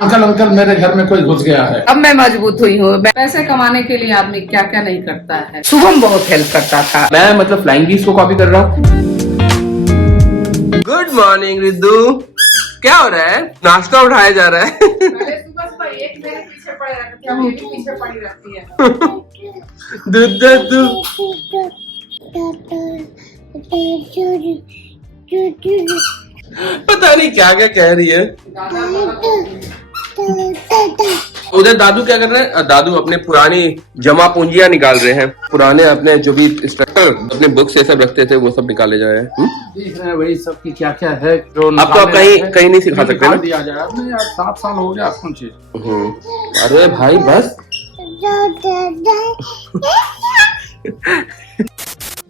Uncle uncle मेरे घर में कोई घुस गया है। अब मैं मजबूत हुई हूँ। पैसे कमाने के लिए आदमी क्या क्या नहीं करता है। शुभम बहुत हेल्प करता था। मैं मतलब फ्लाइंग को कॉपी कर रहा हूँ। गुड मॉर्निंग रिद्धू, क्या हो रहा है? नाश्ता उठाया जा रहा है। पहले सुबह एक मेरे पीछे पड़े रहती है, मेरे पीछे पड़ी रहती है। दूध पता नहीं क्या क्या कह रही है। उधर दादू क्या कर रहे हैं? दादू अपने पुरानी जमा पूंजियां निकाल रहे हैं। पुराने अपने जो भी इंस्ट्रक्टर अपने बुक से सब रखते थे वो सब निकाले जा रहे हैं। वही सब की क्या क्या है जो अब तो आप कहीं नहीं सिखा सकते ना। दिया जाए अब यार 7 साल हो गया कौन चीज। अरे भाई बस।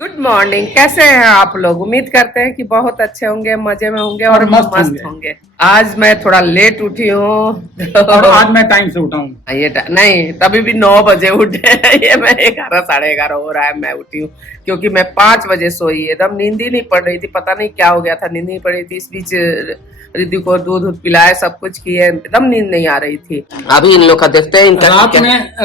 गुड मॉर्निंग, कैसे हैं आप लोग? उम्मीद करते हैं कि बहुत अच्छे होंगे, मजे में होंगे और मस्त होंगे। आज मैं थोड़ा लेट उठी हूँ और आज मैं टाइम से उठा हूँ। ये नहीं, तभी भी 9 बजे उठे। ये मैं 11 साढ़े 11 हो रहा है मैं उठी हूँ, क्योंकि मैं 5 बजे सोई। एकदम नींद ही नहीं पड़ रही थी, पता नहीं क्या हो गया था, नींद नहीं पड़ रही थी। इस बीच रिद्धि को दूध पिलाए, सब कुछ किए, एकदम नींद नहीं आ रही थी। अभी इन लोग का देखते हैं।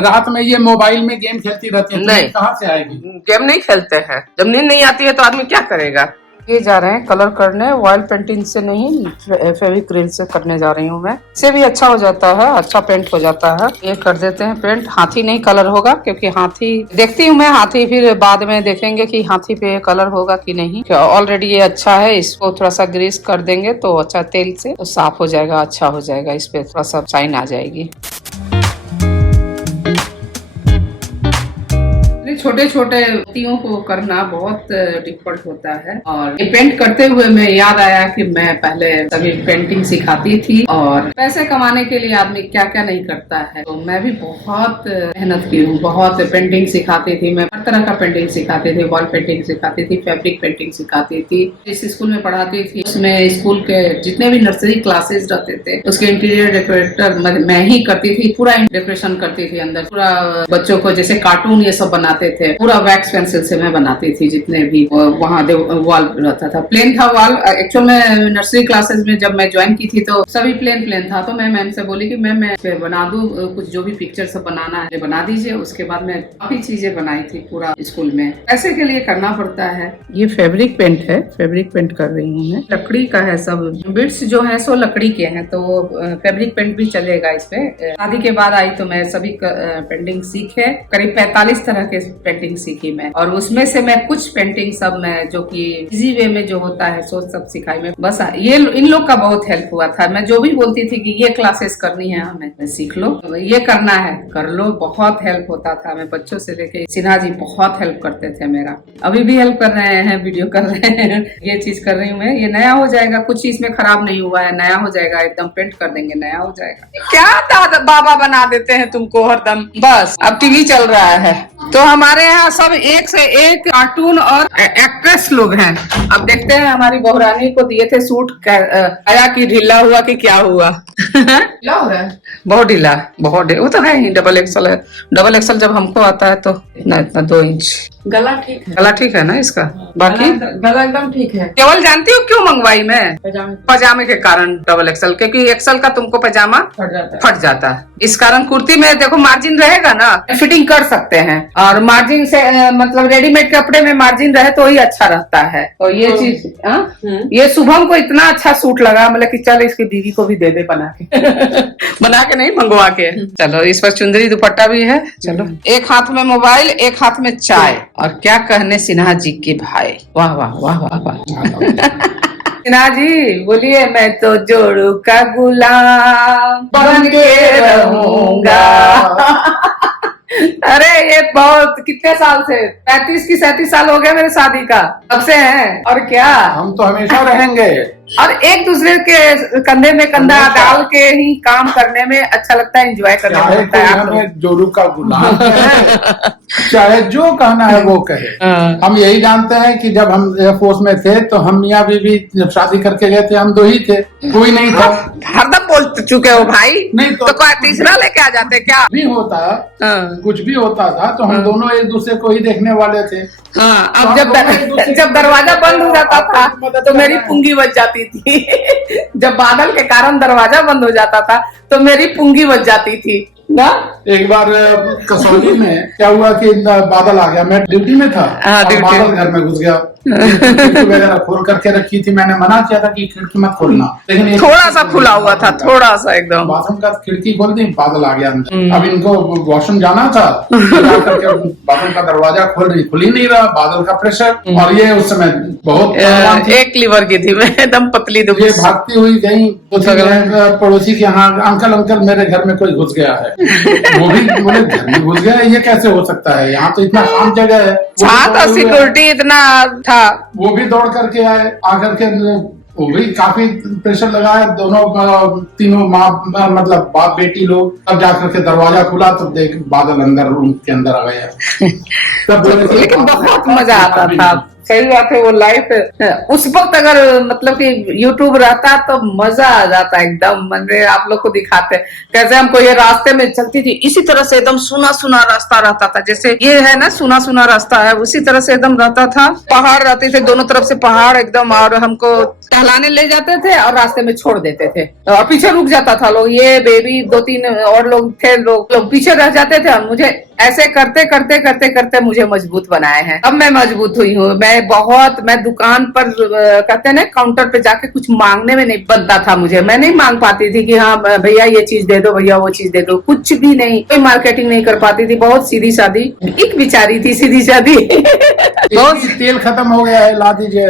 रात में ये मोबाइल में गेम खेलती रहती है, नहीं कहाँ से आएगी? गेम नहीं खेलते हैं। जब नींद नहीं आती है तो आदमी क्या करेगा। ये जा रहे हैं कलर करने, ऑयल पेंटिंग से नहीं, फेविक्रिल से करने जा रही हूँ मैं। इससे भी अच्छा हो जाता है, अच्छा पेंट हो जाता है। ये कर देते हैं पेंट। हाथी नहीं कलर होगा, क्योंकि हाथी देखती हूँ मैं, हाथी फिर बाद में देखेंगे कि हाथी पे कलर होगा कि नहीं। ऑलरेडी ये अच्छा है, इसको थोड़ा सा ग्रीस कर देंगे तो अच्छा, तेल से तो साफ हो जाएगा, अच्छा हो जाएगा। इस पे थोड़ा सा शाइन आ जाएगी। छोटे छोटे मोतियों को करना बहुत डिफिकल्ट होता है। और ये पेंट करते हुए मैं याद आया कि मैं पहले सभी पेंटिंग सिखाती थी, और पैसे कमाने के लिए आदमी क्या क्या नहीं करता है। तो मैं भी बहुत मेहनत की हूँ, बहुत पेंटिंग सिखाती थी। मैं हर तरह का पेंटिंग सिखाती थी, वॉल पेंटिंग सिखाती थी, फैब्रिक पेंटिंग सिखाती थी। जिस स्कूल में पढ़ाती थी उसमें स्कूल के जितने भी नर्सरी क्लासेस रहते थे उसके इंटीरियर डेकोरेटर मैं ही करती थी। पूरा डेकोरेशन करती थी अंदर, पूरा बच्चों को जैसे कार्टून ये सब बनाते थे, पूरा वैक्स पेंसिल से मैं बनाती थी। जितने भी वहाँ वॉल रहता था, प्लेन था वॉल। एक्चुअल में नर्सरी क्लासेस में जब मैं ज्वाइन की थी तो सभी प्लेन था। तो मैं मैम से बोली कि मैम मैं बना दूं कुछ, जो भी पिक्चर सब बनाना है बना दीजिए। उसके बाद मैं काफी चीजें बनाई थी पूरा स्कूल में। पैसे के लिए करना पड़ता है। ये फैब्रिक पेंट है, फैब्रिक पेंट कर रही हूँ मैं। लकड़ी का है सब, बिट्स जो है सो लकड़ी के हैं, तो फैब्रिक पेंट भी चलेगा इस पे। शादी के बाद आई तो मैं सभी पेंटिंग सीखे, करीब 45 तरह के पेंटिंग सीखी मैं। और उसमें से मैं कुछ पेंटिंग सब मैं जो कि इजी वे में जो होता है सोच सब सिखाई मैं। बस ये इन लोग का बहुत हेल्प हुआ था। मैं जो भी बोलती थी कि ये क्लासेस करनी है हमें, सीख लो, ये करना है कर लो, बहुत हेल्प होता था। मैं बच्चों से लेके सिन्हा जी बहुत हेल्प करते थे मेरा, अभी भी हेल्प कर रहे हैं, वीडियो कर रहे हैं। ये चीज कर रही हूँ मैं। ये नया हो जाएगा, कुछ चीज में खराब नहीं हुआ है, नया हो जाएगा, एकदम पेंट कर देंगे, नया हो जाएगा। क्या दादा बाबा बना देते हैं तुमको हरदम। बस अब टीवी चल रहा है तो हमारे यहाँ सब एक से एक कार्टून और एक्ट्रेस लोग हैं। अब देखते हैं, हमारी बहुरानी को दिए थे सूट, आया कि ढीला हुआ कि क्या हुआ। ढीला हो रहा है, बहुत ढीला, बहुत ढीला। वो तो है ही, डबल एक्सल है। डबल एक्सल जब हमको आता है तो इतना 2 इंच। गला ठीक है, गला ठीक है ना इसका? बाकी गला एकदम ठीक है। केवल जानती हूँ क्यों मंगवाई मैं? पजामे के कारण डबल एक्सल, क्योंकि एक्सल का तुमको पजामा फट जाता है। इस कारण कुर्ती में देखो मार्जिन रहेगा ना, फिटिंग कर सकते हैं। और मार्जिन से मतलब रेडीमेड कपड़े में मार्जिन रहे तो ही अच्छा रहता है। तो ये चीज ये शुभम को इतना अच्छा सूट लगा, मतलब कि चल इसकी बीवी को भी दे दे बना के। बना के नहीं, मंगवा के। चलो इस पर चुंदरी दुपट्टा भी है। चलो, एक हाथ में मोबाइल, एक हाथ में चाय, और क्या कहने सिन्हा जी के भाई। वाह वाह वाह वाह वाह। सिन्हा जी बोलिए, मैं तो जोड़ू का गुलाम बन के रहूंगा। अरे ये बहुत, कितने साल से, 35 की 37 साल हो गए मेरे शादी का, तब से हैं। और क्या, हम तो हमेशा रहेंगे। और एक दूसरे के कंधे में कंधा डाल के ही काम करने में अच्छा लगता है, एंजॉय करने में लगता है। हमें जोड़ू का गुलाम चाहे जो कहना है वो कहे। हम यही जानते हैं कि जब हम एयरफोर्स में थे तो हम मियाँ बीवी जब शादी करके गए थे हम 2 ही थे, कोई नहीं था। हरदम बोल चुके हो भाई, नहीं तो कोई तीसरा लेके आ जाते क्या? भी होता, कुछ भी होता था तो हम दोनों एक दूसरे को ही देखने वाले थे। हाँ, अब जब दरवाजा बंद हो जाता था तो मेरी पुंगी बच जाती जाती थी। जब बादल के कारण दरवाजा बंद हो जाता था तो मेरी पुंगी बच जाती थी ना। एक बार कसौली में क्या हुआ कि बादल आ गया, मैं ड्यूटी में था हाँ, और ड्यूटी बादल घर में घुस गया। खिड़की वगैरह खोल करके रखी थी, मैंने मना किया था कि खिड़की मत खोलना, लेकिन थोड़ा सा खुला हुआ था, थोड़ा सा एकदम। बाथरूम का खिड़की खोल दी, बादल आ गया अंदर। अब इनको वॉशरूम जाना था, जा करके बाथरूम का दरवाजा खुल ही नहीं रहा, बादल का प्रेशर। और ये उस समय बहुत एक लीवर की थी मैं, एकदम पतली ये दुबली। भागती हुई गई पड़ोसी के यहाँ, अंकल मेरे घर में कोई घुस गया है। वो भी बोले घर में घुस गया, ये कैसे हो सकता है, यहाँ तो इतना शांत जगह है। हाँ तो सिक्योरिटी इतना था। वो भी दौड़ करके आए, आकर के वो भी काफी प्रेशर लगाया, दोनों तीनों माँ मतलब बाप बेटी लोग। तब जाकर के दरवाजा खुला तो देख बादल अंदर रूम के अंदर आ गया। तब लेकिन बहुत मजा आता था, सही बात है। वो लाइफ उस वक्त अगर मतलब कि यूट्यूब रहता तो मजा आ जाता एकदम। मैंने आप लोग को दिखाते कैसे हमको ये रास्ते में चलती थी, इसी तरह से एकदम सुना सुना रास्ता रहता था। जैसे ये है ना सुना सुना रास्ता है, उसी तरह से एकदम रहता था। पहाड़ रहते थे दोनों तरफ से पहाड़ एकदम, और हमको टहलाने ले जाते थे और रास्ते में छोड़ देते थे और पीछे रुक जाता था लोग। ये बेबी 2-3 और लोग थे, लोग पीछे रह जाते थे और मुझे ऐसे करते करते करते करते मुझे मजबूत बनाए हैं। अब मैं मजबूत हुई हूँ। मैं दुकान पर कहते हैं ना काउंटर पे जाके कुछ मांगने में नहीं बनता था मुझे। मैं नहीं मांग पाती थी कि हाँ भैया ये चीज दे दो, भैया वो चीज दे दो, कुछ भी नहीं। कोई मार्केटिंग नहीं कर पाती थी, बहुत सीधी सादी एक बिचारी थी, सीधी सादी। बहुत तेल खत्म हो गया है, ला दीजिए।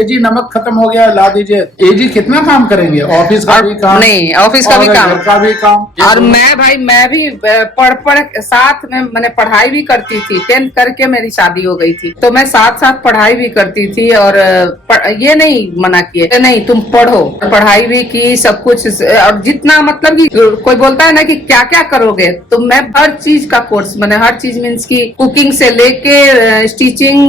एजी नमक खत्म हो गया है, ला दीजिए। एजी कितना काम करेंगे, ऑफिस का भी काम, नहीं ऑफिस का भी काम, घर का भी काम। और मैं भी पढ़ साथ में मैंने पढ़ाई भी करती थी। 10th करके मेरी शादी हो गई थी, तो मैं साथ साथ पढ़ाई भी करती थी। और ये नहीं मना किए नहीं तुम पढ़ो, पढ़ाई भी की सब कुछ। और जितना मतलब कि कोई बोलता है ना कि क्या क्या करोगे, तो मैं हर चीज का कोर्स, मैंने हर चीज मीन्स की कुकिंग से लेके स्टिचिंग,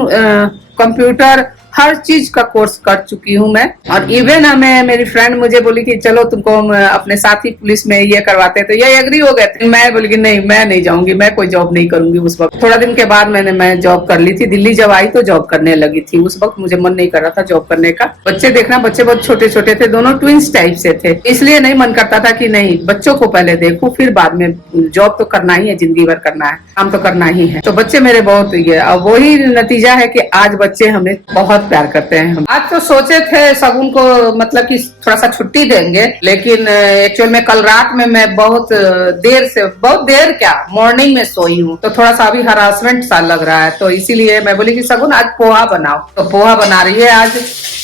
कंप्यूटर, हर चीज का कोर्स कर चुकी हूँ मैं। और इवन हमें मेरी फ्रेंड मुझे बोली कि चलो तुमको हम अपने साथी पुलिस में ये करवाते हैं, तो ये एग्री हो गए थे। मैं बोली कि नहीं मैं नहीं जाऊंगी, मैं कोई जॉब नहीं करूंगी। उस वक्त थोड़ा दिन के बाद मैं जॉब कर ली थी। दिल्ली जब आई तो जॉब करने लगी थी। उस वक्त मुझे मन नहीं कर रहा था जॉब करने का। बच्चे देखना, बच्चे बहुत छोटे छोटे थे, दोनों ट्विंस टाइप से थे, इसलिए नहीं मन करता था कि नहीं बच्चों को पहले देखो फिर बाद में जॉब तो करना ही है, जिंदगी भर करना है, काम तो करना ही है। तो बच्चे मेरे बहुत ये, और वही नतीजा है कि आज बच्चे हमें बहुत प्यार करते हैं। हम आज तो सोचे थे सगुन को मतलब कि थोड़ा सा छुट्टी देंगे, लेकिन एक्चुअल में कल रात में मैं बहुत देर क्या मॉर्निंग में सोई हूँ, तो थोड़ा सा अभी हरासमेंट सा लग रहा है। तो इसीलिए मैं बोली कि सगुन आज पोहा बनाओ, तो पोहा बना रही है आज।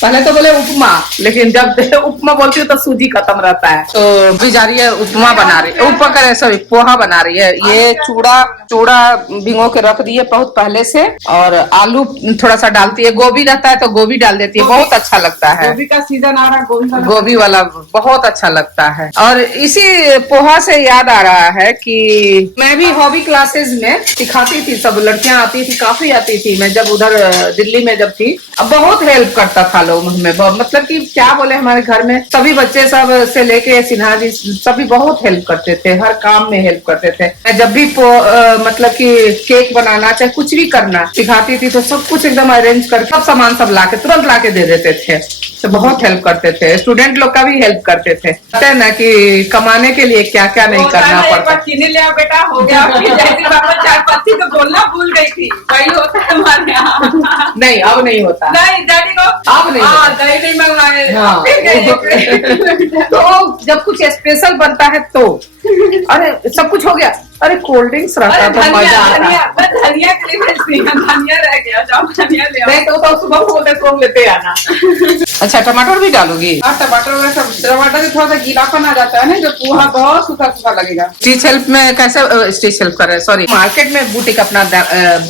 पहले तो बोले उपमा, लेकिन जब उपमा बोलती हूँ तो सूजी खत्म रहता है, तो अभी जा रही है उपमा बना रही है, उपमा करे सॉरी पोहा बना रही है। ये चूड़ा भिगो के रख दिए बहुत पहले से, और आलू थोड़ा सा डालती है, गोभी रहता है तो गोभी डाल देती है, बहुत अच्छा लगता है। गोभी का सीजन आ रहा है, गोभी वाला बहुत अच्छा लगता है। और इसी पोहा से याद आ रहा है कि मैं भी हॉबी क्लासेस में सिखाती थी, सब लड़कियां आती थी, काफी आती थी। मैं जब उधर दिल्ली में जब थी, अब बहुत हेल्प करता था लोग हमें, मतलब कि क्या बोले, हमारे घर में सभी बच्चे सब से लेके सिन्हा जी सभी बहुत हेल्प करते थे, हर काम में हेल्प करते थे। मैं जब भी मतलब कि केक बनाना चाहे कुछ भी करना सिखाती थी, तो सब कुछ एकदम अरेंज करके सब सामान सब लाके तुरंत लाके दे देते थे। तो बहुत हेल्प करते थे, स्टूडेंट लोग का भी हेल्प करते थे। कहते हैं ना कि कमाने के लिए क्या क्या नहीं करना पड़ता। चीनी लिया बेटा हो गया, चाय पत्ती तो बोलना भूल गई थी, वही होता है हमारे यहाँ। नहीं अब नहीं होता, नहीं डैडी को अब नहीं, दही नहीं मंगवाए। तो जब कुछ स्पेशल बनता है तो अरे सब कुछ हो गया, अरे कोल्ड ड्रिंक्स रहता तो मजा आता। धनिया के लिए भेजती है, धनिया रह गया, जाओ धनिया ले आओ। नहीं तो सुबह बोलते तो लेते आना। अच्छा टमाटर भी डालोगी? हाँ टमाटर वगैरह सब, टमाटर से थोड़ा सा गीलापन आ जाता है ना, जो पोहा बहुत सूखा सूखा लगेगा। स्टिच हेल्प में कैसे स्टिच हेल्प कर रहे हैं, सॉरी मार्केट में बुटीक अपना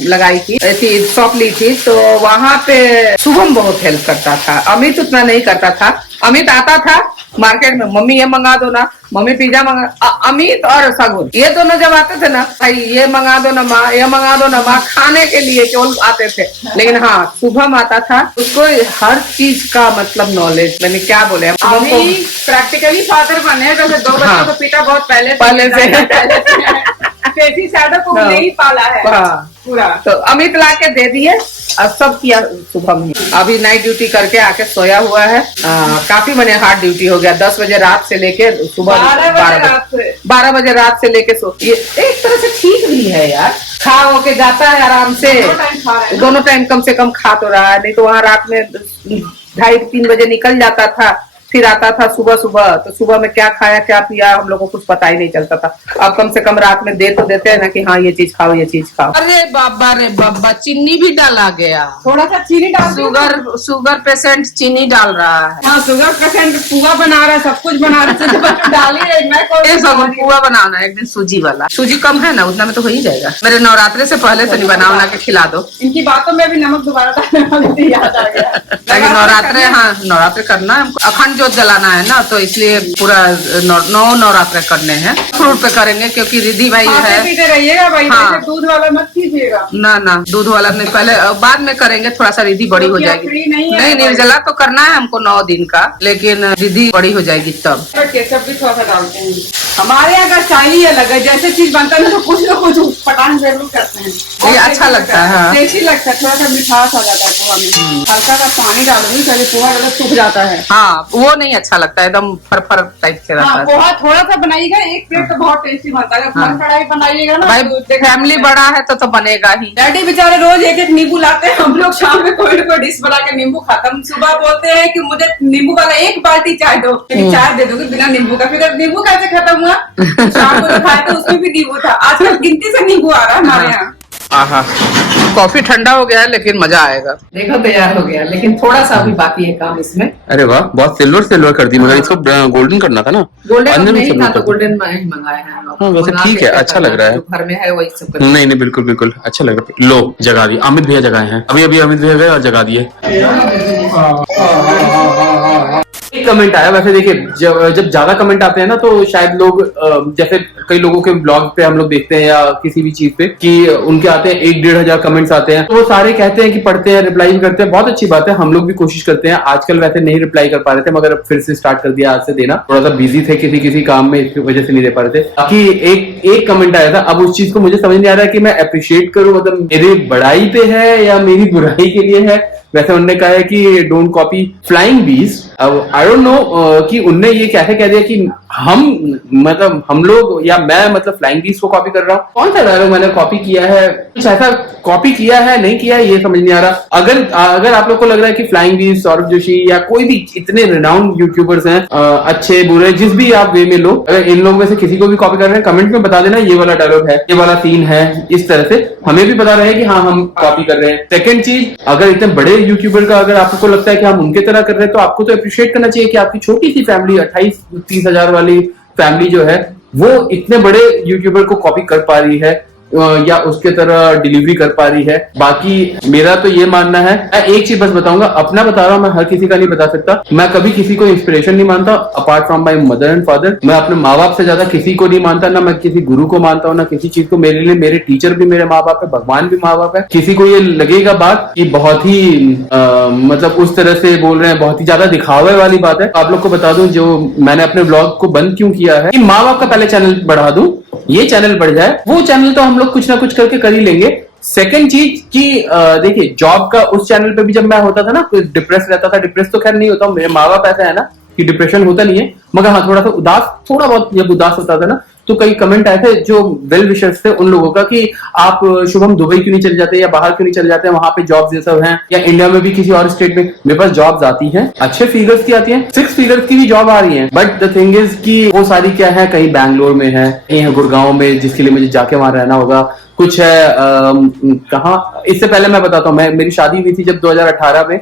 लगाई थी, शॉप ली थी, तो वहाँ पे शुभम बहुत हेल्प करता था, अमित उतना नहीं करता था। अमित आता था मार्केट में, मम्मी ये मंगा दो ना, मम्मी पिज्जा मंगा। अमित और सगुन ये दोनों जब आते थे ना, भाई ये मंगा दो ना माँ, ये मंगा दो ना माँ, खाने के लिए केवल आते थे। लेकिन हाँ शुभम आता था, उसको हर चीज का मतलब नॉलेज, मैंने क्या बोले शुभम को प्रैक्टिकली फादर बने, जैसे 2 बच्चों को पिता बहुत पहले से शैडो को नहीं पाला है हाँ पूरा। तो अमित ला के दे दिए, अब सब किया सुबह में। अभी नाइट ड्यूटी करके आके सोया हुआ है। काफी मैंने हार्ड ड्यूटी हो गया, 10 बजे रात से लेके सुबह 12 बजे रात से लेके सो। ये एक तरह से ठीक भी है यार, खा हो के जाता है आराम से, दोनों टाइम कम से कम खा तो रहा है। नहीं तो वहाँ रात में 2:30-3 बजे निकल जाता था, फिर आता था सुबह सुबह, तो सुबह में क्या खाया क्या पिया हम लोग को कुछ पता ही नहीं चलता था। अब कम से कम रात में दे तो देते हैं ना कि हाँ ये चीज खाओ, ये चीज खाओ। अरे बाबा चीनी भी डाला गया, थोड़ा सा चीनी डाल। शुगर पेशेंट चीनी डाल रहा है। हाँ, शुगर पेशेंट पुआ बना रहा है, सब कुछ बना रहा है, डाल ही मैं पुआ बनाना है एक दिन, सूजी वाला। सूजी कम है ना, उतना में तो हो ही जाएगा। मेरे नवरात्रे से पहले से नहीं बना के खिला दो। इनकी बातों में भी नमक दोबारा डालने याद आ गया। नवरात्रे, हाँ नवरात्रे करना है, अखंड जोत जलाना है ना, तो इसलिए पूरा 9 नवरात्रे करने हैं। फ्रूट पे करेंगे क्योंकि रिद्धि भाई है। पीते रहिएगा भाई, हाँ। दूध वाला मत कीजिएगा। ना दूध वाला नहीं, पहले बाद में करेंगे, थोड़ा सा रिद्धि बड़ी हो जाएगी। नहीं निर्जला तो करना है हमको 9 दिन का, लेकिन रिद्धि बड़ी हो जाएगी तब। केचप भी थोड़ा सा डालते हैं। हमारे यहाँ का स्टाइल ही अलग है, जैसे चीज बनता है तो कुछ ना कुछ पटान जरूर करते हैं। ये अच्छा लगता है, टेस्टी लगता है, थोड़ा सा मिठास आ जाता है पोहा में। हल्का सा पानी डालोगी कभी पोहा गलत सूख जाता है। हाँ वो नहीं अच्छा लगता है, एकदम फर टाइप से रहता है। पोहा थोड़ा सा बनाइएगा, एक प्लेट तो बहुत टेस्टी बनता है। हाँ। कढ़ाई बनाइएगा ना भाई, फैमिली बड़ा है तो बनेगा ही। डैडी बेचारे रोज एक नींबू लाते हैं, हम लोग शाम में कोई ना कोई डिश बना के नींबू खत्म। सुबह बोलते हैं कि मुझे नींबू वाला 1 बाल्टी चाय दो, चाय दे दोगे बिना नींबू का। फिर नींबू कैसे खत्म हुआ? शाम को खाए तो उसमें भी नींबू था। आजकल गिनती से नींबू आ रहा है हमारे यहाँ। आहा, कॉफी ठंडा हो गया है लेकिन मजा आएगा। देखो तैयार हो गया, लेकिन थोड़ा सा अभी बाकी है काम इसमें। अरे वाह, बहुत सिल्वर कर दी, मगर इसको गोल्डन करना था ना। गोल्डन नहीं था तो गोल्डन मंगाए हैं। हाँ वैसे ठीक है, अच्छा लग रहा है। घर में है वही सब। नहीं बिल्कुल अच्छा लग रहा है। लो जगा दी, अमित भैया जगाए हैं अभी अमित भैया गए और जगा दिए। एक कमेंट आया, वैसे देखिए जब ज्यादा कमेंट आते हैं ना तो शायद लोग, जैसे कई लोगों के ब्लॉग पे हम लोग देखते हैं या किसी भी चीज पे कि उनके आते हैं 1-1.5 हजार कमेंट्स आते हैं, तो वो सारे कहते हैं कि पढ़ते हैं, रिप्लाई करते हैं। बहुत अच्छी बात है, हम लोग भी कोशिश करते हैं। आजकल वैसे नहीं रिप्लाई कर पा रहे थे, मगर अब फिर से स्टार्ट कर दिया आज से देना। थोड़ा सा बिजी थे किसी काम में, इसकी वजह से नहीं दे पा रहे थे। बाकी एक कमेंट आया था, अब उस चीज को मुझे समझ नहीं आ रहा है कि मैं अप्रिशिएट करूं, मतलब मेरी बड़ाई पे है या मेरी बुराई के लिए है। वैसे उन्होंने कहा है कि डोंट कॉपी फ्लाइंग बीज। अब आई डोंट नो कि उनने ये कैसे कह दिया कि हम लोग या मैं मतलब फ्लाइंग बीज को कॉपी कर रहा हूँ। कौन सा डायलॉग मैंने कॉपी किया है, कुछ ऐसा कॉपी किया है नहीं किया है ये समझ नहीं आ रहा। अगर आप लोग को लग रहा है कि फ्लाइंग बीज, सौरभ जोशी या कोई भी इतने रिनाउंड यूट्यूबर्स हैं, अच्छे बुरे जिस भी आप वे में लो, अगर इन लोगों में से किसी को भी कॉपी कर रहे हैं कमेंट में बता देना ये वाला डायलॉग है, ये वाला सीन है, इस तरह से हमें भी पता रहे कि हाँ हम कॉपी कर रहे हैं। सेकंड चीज, अगर इतने बड़े यूट्यूबर का अगर आपको लगता है कि हम उनके तरह कर रहे हैं तो आपको तो अप्रिशिएट करना चाहिए कि आपकी छोटी सी फैमिली 28-30 हजार वाली फैमिली जो है वो इतने बड़े यूट्यूबर को कॉपी कर पा रही है या उसके तरह डिलीवरी कर पा रही है। बाकी मेरा तो ये मानना है, मैं एक चीज बस बताऊंगा, अपना बता रहा हूं, मैं हर किसी का नहीं बता सकता। मैं कभी किसी को इंस्पिरेशन नहीं मानता apart from my mother and father. मैं अपने माँ बाप से ज्यादा किसी को नहीं मानता, ना मैं किसी गुरु को मानता हूँ ना किसी चीज को। मेरे लिए मेरे टीचर भी मेरे माँ बाप है, भगवान भी माँ बाप है। किसी को ये लगेगा बात कि बहुत ही मतलब उस तरह से बोल रहे हैं, बहुत ही ज्यादा दिखावे वाली बात है। आप लोग को बता दूं, जो मैंने अपने ब्लॉग को बंद क्यों किया है कि माँ बाप का पहले चैनल बढ़ा दूं, ये चैनल बढ़ जाए, वो चैनल तो हम लोग कुछ ना कुछ करके कर ही लेंगे। सेकंड चीज कि देखिए जॉब का उस चैनल पे भी जब मैं होता था ना, डिप्रेस रहता था, डिप्रेस तो खैर नहीं होता हूं, मेरे माँ बाप ऐसा है ना कि डिप्रेशन होता नहीं है, मगर हाँ थोड़ा सा उदास, थोड़ा बहुत जब उदास होता था ना तो कई कमेंट आए थे जो वेल विशर्स थे उन लोगों का कि आप शुभम दुबई क्यों नहीं चले जाते या बाहर क्यों नहीं चले जाते, वहां पे जॉब्स ये सब हैं, या इंडिया में भी किसी और स्टेट में। मेरे पास जॉब्स आती हैं, अच्छे फिगर्स की आती हैं, 6 फिगर्स की भी जॉब आ रही है, बट द थिंग इज कि वो सारी क्या है, कहीं बैंगलोर में है, कहीं है गुड़गांव में, जिसके लिए मुझे जाके वहां रहना होगा, कुछ है कहाँ। इससे पहले मैं बताता हूँ, मेरी शादी हुई थी जब 2018 में,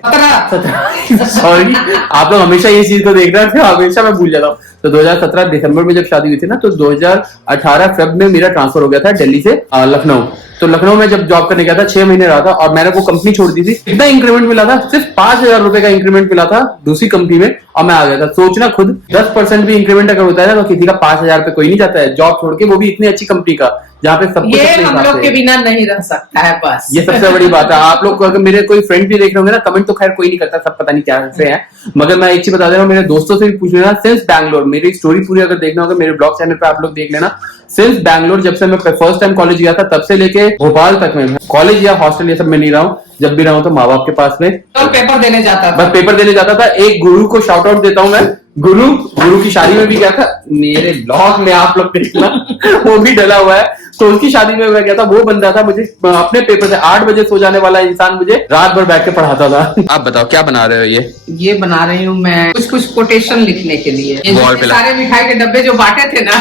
17 सॉरी आप लोग हमेशा ये चीज को देख रहे थे, हमेशा मैं भूल जाता हूँ। तो 2017 दिसंबर में जब शादी हुई थी ना, तो 2018 फेब में मेरा ट्रांसफर हो गया था दिल्ली से लखनऊ। तो लखनऊ में जब जॉब करने गया था 6 महीने रहा था और मैंने वो कंपनी छोड़ दी थी। कितना इंक्रीमेंट मिला था, सिर्फ 5,000 रुपए का इंक्रीमेंट मिला था दूसरी कंपनी में, और मैं आ गया था। सोचना खुद, 10% भी इंक्रीमेंट अगर होता है ना तो किसी का 5,000 पे कोई नहीं जाता है जॉब छोड़ के, वो भी इतनी अच्छी कंपनी का जहाँ पे सब कुछ ये अपने हम हिसाब लोग से के है। बिना नहीं रह सकता है बस। ये सबसे बड़ी बात है। आप लोग को अगर मेरे कोई फ्रेंड भी देख रहे होंगे ना, कमेंट तो खैर कोई नहीं करता, सब पता नहीं क्या से है, मगर मैं एक चीज बता दे रहा हूँ, मेरे दोस्तों से भी पूछ लेना, सिंस बैंगलोर, मेरी स्टोरी पूरी अगर देखना होगा मेरे ब्लॉग चैनल पे आप लोग देख लेना, सिंस बैंगलोर, जब से मैं फर्स्ट टाइम कॉलेज गया था तब से लेके भोपाल तक में, कॉलेज या हॉस्टल ये सब में नहीं रहा हूँ, जब भी रहा हूँ तो माँ बाप के पास में तो पेपर देने जाता था। बस पेपर देने जाता था। एक गुरु को शाउट आउट देता हूँ मैं, गुरु की शादी में भी गया था, मेरे ब्लॉग में आप लोग देखना वो भी डला हुआ है, तो उसकी शादी में मैं गया था, वो बंदा था मुझे अपने पेपर से 8 बजे सो जाने वाला इंसान मुझे रात भर बैठ के पढ़ाता था। आप बताओ क्या बना रहे हो? ये बना रही हूँ मैं कुछ कोटेशन लिखने के लिए। ये वॉल जितने पे सारे मिठाई के डब्बे जो बांटे थे ना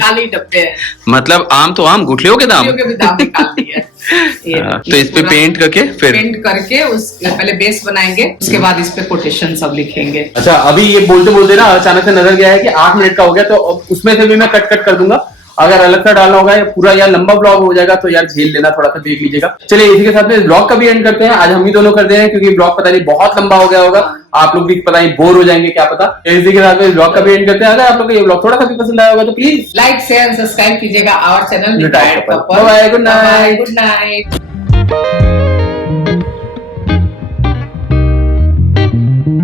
खाली डब्बे हैं। मतलब आम तो आम, गुठलियों के दाम। गुठलियों के भी दाम निकाल दिए। तो इस पे पेंट करके फिर पेंट करके उस पहले बेस बनाएंगे, उसके बाद इस पे कोटेशन सब लिखेंगे। अच्छा, अभी ये बोलते बोलते ना अचानक से नजर गया है कि 8 मिनट का हो गया, तो उसमें से भी मैं कट कर दूंगा। अगर अलग से डालना होगा या पूरा यार लंबा ब्लॉग हो जाएगा तो यार झेल लेना, थोड़ा सा देख लीजिएगा। चलिए इसी के साथ में ब्लॉग का भी एंड करते हैं। आज हम ही दोनों करते हैं क्योंकि ब्लॉग पता नहीं बहुत लंबा हो गया होगा, आप लोग भी पता नहीं बोर हो जाएंगे, क्या पता। इसी के साथ में ब्लॉग का भी एंड करते हैं। अगर आप लोग को ये ब्लॉग थोड़ा सा भी पसंद आया होगा तो प्लीज लाइक शेयर सब्सक्राइब कीजिएगा our channel. Bye, good night. Good night.